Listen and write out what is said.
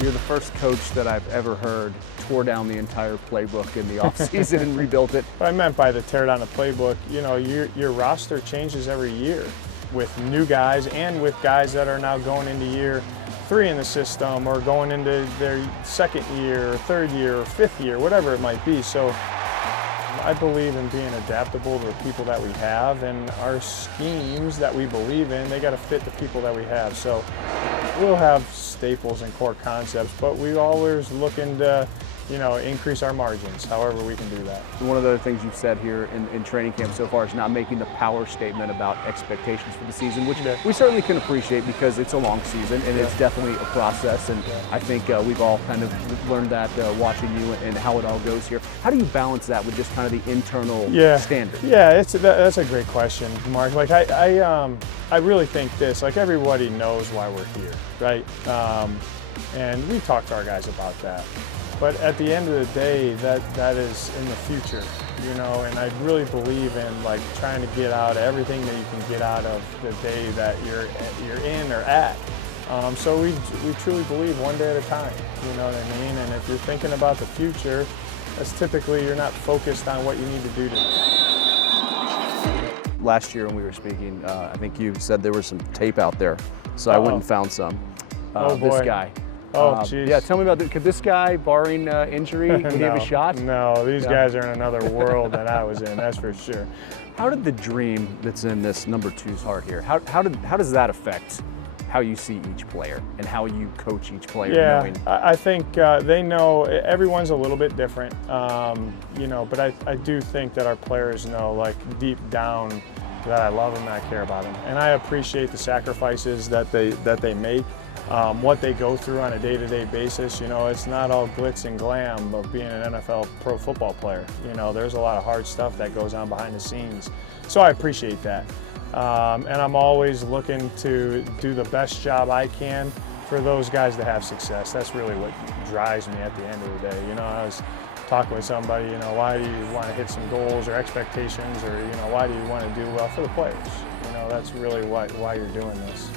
You're the first coach that I've ever heard tore down the entire playbook in the offseason and rebuilt it. What I meant by the tear down the playbook, you know, your roster changes every year with new guys and with guys that are now going into year 3 in the system or going into their second year or third year or fifth year, whatever it might be. So I believe in being adaptable to the people that we have, and our schemes that we believe in, they got to fit the people that we have. So we'll have staples and core concepts, but we always looking to, you know, increase our margins, however we can do that. One of the things you've said here in training camp so far is not making the power statement about expectations for the season, which we certainly can appreciate because it's a long season and it's definitely a process. And I think we've all kind of learned that watching you and how it all goes here. How do you balance that with just kind of the internal standard? Yeah, that's a great question, Mark. Like I really think this, like everybody knows why we're here, right? And we talk to our guys about that. But at the end of the day, that is in the future, you know, and I really believe in like trying to get out everything that you can get out of the day that you're in or at. So we truly believe one day at a time, you know what I mean? And if you're thinking about the future, that's typically you're not focused on what you need to do today. Last year when we were speaking, I think you said there was some tape out there, so I went and found some. Oh boy. This guy. Oh, geez. Yeah, tell me about could this guy, barring injury, would he have a shot? No, these guys are in another world than I was in, that's for sure. How did the dream that's in this number 2's heart here, how does that affect how you see each player and how you coach each player? Yeah, I think they know, everyone's a little bit different, you know, but I do think that our players know, like deep down, that I love them and I care about them. And I appreciate the sacrifices that they make. What they go through on a day-to-day basis. You know, it's not all glitz and glam of being an NFL pro football player. You know, there's a lot of hard stuff that goes on behind the scenes. So I appreciate that. And I'm always looking to do the best job I can for those guys to have success. That's really what drives me at the end of the day. You know, I was talking with somebody, you know, why do you want to hit some goals or expectations, or, you know, why do you want to do well for the players? You know, that's really why you're doing this.